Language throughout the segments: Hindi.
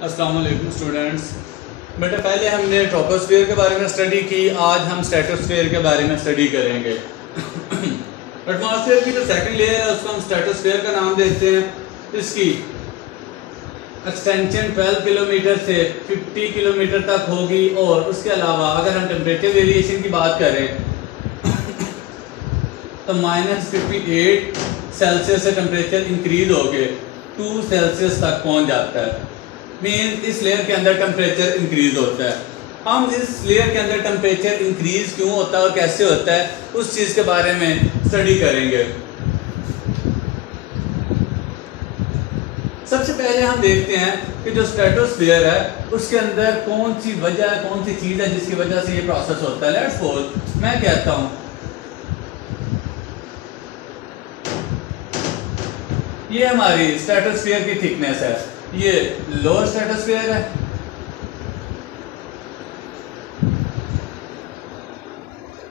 अस्सलाम वालेकुम स्टूडेंट्स। बेटा पहले हमने ट्रोपोस्फीयर के बारे में स्टडी की, आज हम स्ट्रेटोस्फीयर के बारे में स्टडी करेंगे। एटमॉस्फेयर की जो सेकंड लेयर है उसको हम स्ट्रेटोस्फीयर का नाम देते हैं। इसकी एक्सटेंशन 12 किलोमीटर से 50 किलोमीटर तक होगी और उसके अलावा अगर हम टेम्परेचर वेरिएशन की बात करें तो -58 सेल्सियस से टेम्परेचर इंक्रीज होके 2 सेल्सियस तक पहुंच जाता है। मीन इस लेयर के अंदर टेम्परेचर इंक्रीज होता है। हम इस लेयर के अंदर टेम्परेचर इंक्रीज क्यों होता है और कैसे होता है उस चीज़ के बारे में स्टडी करेंगे। सबसे पहले हम देखते हैं कि जो स्ट्रेटोस्फीयर है उसके अंदर कौन सी वजह है, कौन सी चीज़ है जिसकी वजह से ये प्रोसेस होता है। लेट्स सपोज मैं कहता हूँ ये हमारी स्ट्रेटोस्फीयर की थिकनेस है, ये लोअर स्ट्रेटोस्फीयर है,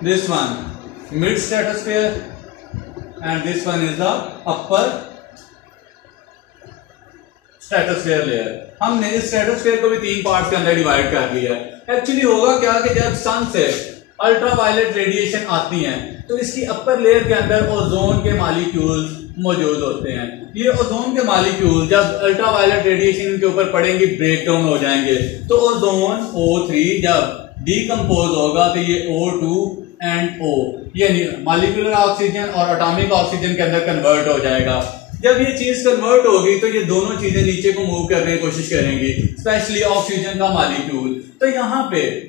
this one mid stratosphere and this one is the upper stratosphere layer. हमने इस स्ट्रेटोस्फीयर को भी 3 पार्ट्स के अंदर डिवाइड कर लिया है। एक्चुअली होगा क्या कि जब सन से अल्ट्रावायलेट रेडिएशन आती हैं तो इसकी अपर लेयर के अंदर ओजोन के मॉलिक्यूल्स मौजूद होते हैं। ये ओजोन के मॉलिक्यूल जब अल्ट्रावायलेट रेडिएशन के ऊपर पड़ेंगे ब्रेक डाउन हो जाएंगे तो ओजोन O3 जब डीकंपोज होगा तो ये O2 एंड O यानी मॉलिक्यूलर ऑक्सीजन और एटॉमिक ऑक्सीजन के अंदर कन्वर्ट हो जाएगा। जब ये चीज कन्वर्ट होगी तो ये दोनों चीजें नीचे को मूव करने की कोशिश करेंगी, स्पेशली ऑक्सीजन का मॉलिक्यूल। तो यहाँ पे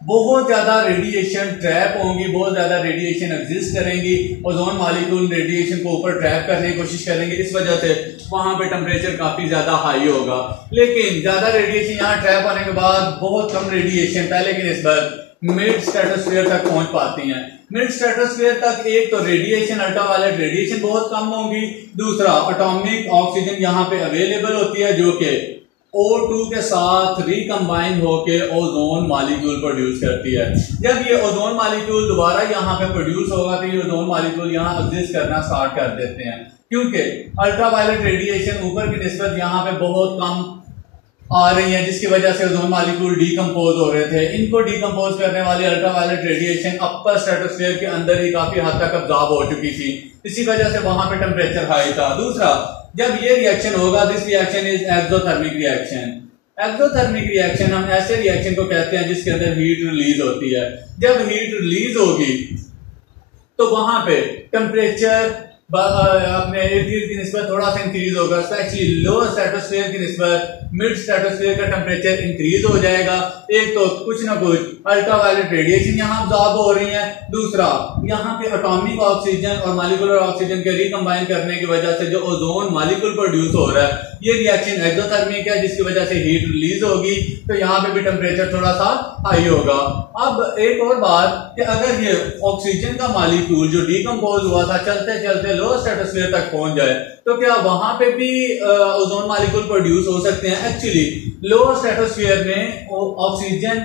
बहुत ज्यादा रेडिएशन ट्रैप होंगी, बहुत ज्यादा रेडिएशन एग्जिस्ट करेंगी, ओजोन मॉलिक्यूल रेडिएशन को ऊपर ट्रैप करने की कोशिश करेंगे। इस वजह से वहां पे टेम्परेचर काफी ज्यादा हाई होगा। लेकिन ज्यादा रेडिएशन यहाँ ट्रैप होने के बाद बहुत कम रेडिएशन पहले की निस्बत मिड स्ट्रेटोस्फीयर तक पहुंच पाती हैं। मिड स्ट्रेटोस्फीयर तक एक तो रेडिएशन अल्ट्रावायलेट रेडिएशन बहुत कम होगी, दूसरा एटॉमिक ऑक्सीजन यहाँ पे अवेलेबल होती है जो कि O2 के साथ रिकम्बाइन होके ओजोन मॉलिक्यूल प्रोड्यूस करती है। जब ये ओजोन मॉलिक्यूल दोबारा यहाँ पे प्रोड्यूस होगा तो ये ओजोन मॉलिक्यूल यहाँ एग्जिस्ट करना स्टार्ट कर देते हैं, क्योंकि अल्ट्रावायलेट रेडिएशन ऊपर की निस्बत यहाँ पे बहुत कम आ रही है, जिसकी वजह से ओजोन मॉलिक्यूल डीकंपोज हो रहे थे। इनको डीकंपोज करने वाली अल्ट्रावायलेट रेडिएशन अपर स्ट्रेटोस्फीयर के अंदर ही काफी हद तक अब्जॉर्ब हो चुकी थी, इसी वजह से वहां पे टेम्परेचर हाई था। दूसरा, जब ये रिएक्शन होगा this reaction is exothermic reaction. Exothermic reaction हम ऐसे रिएक्शन को कहते हैं जिसके अंदर हीट रिलीज होती है। जब हीट रिलीज होगी तो वहां पे टेम्परेचर अपने इर्द गिर्द की निस्बत थोड़ा सा इंक्रीज होगा, स्पेशली लोअर स्ट्रेटोस्फीयर की निस्बत मिड स्ट्रेटोस्फीयर का टेम्परेचर इंक्रीज हो जाएगा। एक तो कुछ ना कुछ अल्ट्रावायलेट रेडिएशन यहाँ अब्सॉर्ब हो रही है, दूसरा यहाँ पे एटॉमिक ऑक्सीजन और मॉलिक्यूलर ऑक्सीजन के रिकम्बाइन करने की वजह से जो ओजोन मॉलिक्यूल प्रोड्यूस हो रहा है ये रिएक्शन एक्सोथर्मिक है, जिसकी वजह से हीट रिलीज होगी तो यहाँ पे भी टेम्परेचर थोड़ा सा हाई होगा। अब एक और बात कि अगर ये ऑक्सीजन का मॉलिक्यूल जो डीकंपोज हुआ था चलते चलते लोअर स्ट्रेटोस्फीयर तक पहुंच जाए तो क्या वहां पे भी ओजोन मॉलिक्यूल प्रोड्यूस हो सकते हैं। एक्चुअली लोअर स्ट्रेटोस्फीयर में ऑक्सीजन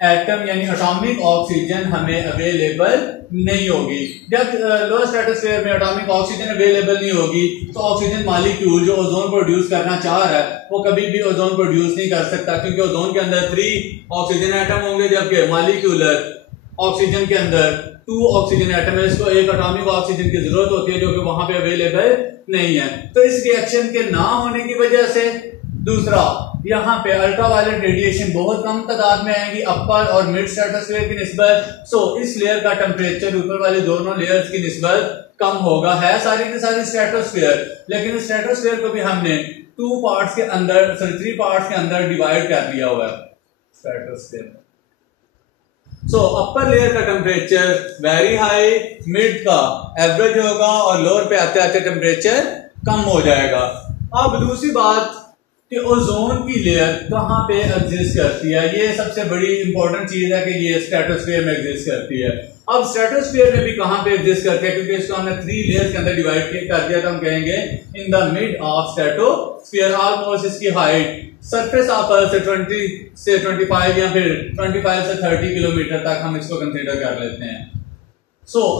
एटम यानी एटॉमिक ऑक्सीजन हमें अवेलेबल नहीं होगी। जब लोअर स्ट्रेटोस्फीयर में एटॉमिक ऑक्सीजन अवेलेबल नहीं होगी तो ऑक्सीजन मॉलिक्यूल जो ओजोन प्रोड्यूस करना चाह रहा है वो कभी भी ओजोन प्रोड्यूस नहीं कर सकता, क्योंकि ओजोन के अंदर 3 ऑक्सीजन एटम होंगे जबकि मॉलिक्यूलर ऑक्सीजन के अंदर 2 ऑक्सीजन एटम है। इसको एक एटॉमिक ऑक्सीजन की जरूरत होती है जो कि वहां पे अवेलेबल नहीं है। तो इस रिएक्शन के ना होने की वजह से, दूसरा यहाँ पे अल्ट्रावायलेट रेडिएशन बहुत कम तादाद में आएंगी अपर और मिड स्ट्रेटोस्फीयर की निस्बत, सो इस लेयर का टेम्परेचर ऊपर वाली दोनों लेयर्स की निस्बत कम होगा। है सारी की सारी स्ट्रेटोस्फीयर, लेकिन स्ट्रेटोस्फीयर को भी हमने 2 पार्ट्स के अंदर 3 पार्ट्स के अंदर डिवाइड कर दिया हुआ है स्ट्रेटोस्फीयर। सो अपर लेयर का टेम्परेचर वेरी हाई, मिड का एवरेज होगा और लोअर पे आते आते टेम्परेचर कम हो जाएगा। अब दूसरी बात कि ओजोन की लेयर कहाँ पे एग्जिस्ट करती है, ये सबसे बड़ी इंपॉर्टेंट चीज है कि ये स्ट्रेटोस्फीयर में एग्जिस्ट करती है। अब स्ट्रेटोस्फीयर में भी कहाँ पे एग्जिस्ट करती है, क्योंकि इसको हमने 3 लेयर्स के अंदर डिवाइड कर दिया तो हम कहेंगे in the mid of stratosphere. Almost इसकी हाइट सरफेस ऑफ अर्थ से 20 से 25 या फिर 25 से 30 किलोमीटर तक हम इसको कंसीडर कर लेते हैं।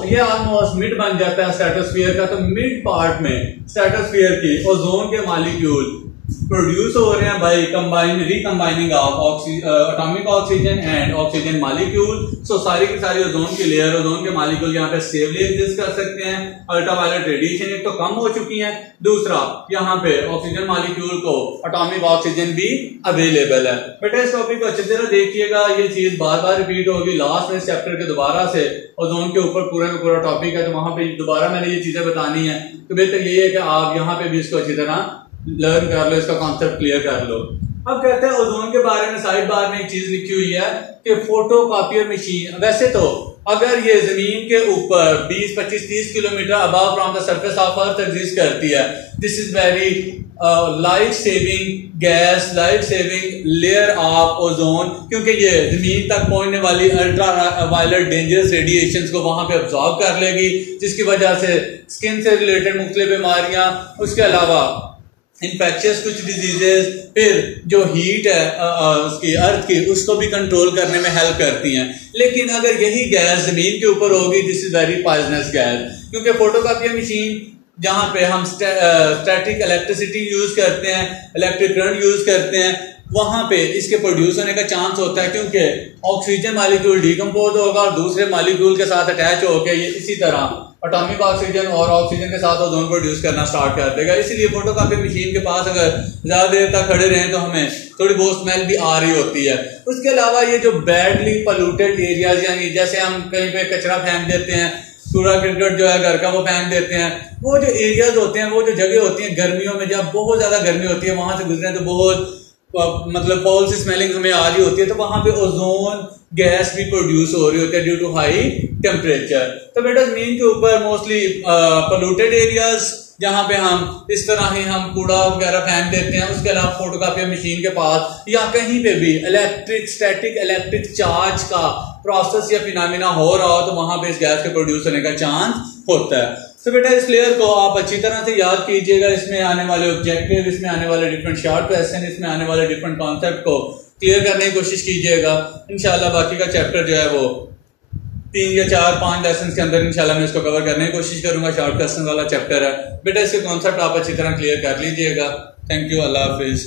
ये ऑलमोस्ट मिड बन जाता है स्ट्रेटोस्फीयर का। तो मिड पार्ट में स्ट्रेटोस्फीयर की ओजोन के मॉलिक्यूल प्रोड्यूस हो रहे हैं by recombining of atomic oxygen and oxygen molecule. So सारी की सारी ओजोन की लेयर, ओजोन के मॉलिक्यूल यहाँ पे सेफली एग्जिस्ट कर सकते हैं। अल्ट्रावायलेट रेडिएशन एक तो कम हो चुकी है, दूसरा यहाँ पे ऑक्सीजन मॉलिक्यूल को एटॉमिक ऑक्सीजन भी अवेलेबल है। बेटा इस टॉपिक को अच्छी तरह देखिएगा, ये चीज बार बार रिपीट होगी। लास्ट में इस चैप्टर के दोबारा से ओजोन के ऊपर पूरा का पूरा टॉपिक है, तो वहां पे दोबारा मैंने ये चीजें बतानी है, तो बेहतर यही है कि आप यहाँ पे भी इसको अच्छी तरह लर्न कर लो, इसका कॉन्सेप्ट क्लियर कर लो। अब कहते हैं ओजोन के बारे में साइड बार में एक चीज लिखी हुई है कि फोटोकॉपियर मशीन। वैसे तो अगर ये जमीन के ऊपर 20, 25, 30 kilometre above from the surface of earth exist करती है, this is very life saving gas, life saving layer of ozone, क्योंकि ये जमीन तक पहुंचने वाली अल्ट्रा वायलेट डेंजरस रेडिएशंस को वहां पे अब्सॉर्ब कर लेगी, जिसकी वजह से स्किन से रिलेटेड मुख्तलिफ बीमारियां, उसके अलावा इन्फेक्शियस कुछ डिजीजेस, फिर जो हीट है उसकी अर्थ की, उसको भी कंट्रोल करने में हेल्प करती हैं। लेकिन अगर यही गैस जमीन के ऊपर होगी, this is very poisonous gas, क्योंकि फोटोकॉपियर मशीन जहां पे हम स्टैटिक इलेक्ट्रिसिटी यूज करते हैं, इलेक्ट्रिक करंट यूज करते हैं, वहां पे इसके प्रोड्यूस होने का चांस होता है, क्योंकि ऑक्सीजन मॉलिक्यूल डिकम्पोज होगा और दूसरे मॉलिक्यूल के साथ अटैच होकर ये इसी तरह एटॉमिक ऑक्सीजन और ऑक्सीजन के साथ ओजोन प्रोड्यूस करना स्टार्ट कर देगा। इसीलिए फोटोकॉपी मशीन के पास अगर ज्यादा देर तक खड़े रहें तो हमें थोड़ी बहुत स्मेल भी आ रही होती है। उसके अलावा ये जो बैडली पोल्यूटेड एरियाज, यानी जैसे हम कहीं पे कचरा फेंक देते हैं, कूड़ा क्रिकेट जो है घर का वो फेंक देते हैं, वो जो एरियाज होते हैं, वो जो जगह होती हैं गर्मियों में, जब बहुत ज्यादा गर्मी होती है, वहां से गुजरे तो बहुत मतलब फॉल सी स्मेलिंग हमें आ रही होती है, तो वहां पे ओजोन गैस भी प्रोड्यूस हो रही होती है ड्यू टू हाई टेम्परेचर। तो बेटा जमीन के ऊपर मोस्टली पोल्यूटेड एरियाज जहां पे हम इस तरह ही हम कूड़ा वगैरह फेंक देते हैं, उसके अलावा फोटोकॉपियर मशीन के पास या कहीं पे भी स्टैटिक इलेक्ट्रिक चार्ज का प्रोसेस या फिनोमेना हो रहा हो, तो वहां पे इस गैस के प्रोड्यूस होने का चांस होता है। तो बेटा इस लेयर को आप अच्छी तरह से याद कीजिएगा, इसमें आने वाले ऑब्जेक्टिव, इसमें आने वाले डिफरेंट शॉर्ट क्वेश्चन, इसमें आने वाले डिफरेंट कॉन्सेप्ट को क्लियर करने की कोशिश कीजिएगा। इंशाल्लाह बाकी का चैप्टर जो है वो 3 या 4, 5 लेसन के अंदर इंशाल्लाह मैं इसको कवर करने की कोशिश करूंगा। शॉर्ट क्वेश्चन वाला चैप्टर है बेटा, इसके कॉन्सेप्ट आप अच्छी तरह क्लियर कर लीजिएगा। Thank you, Allah Hafiz.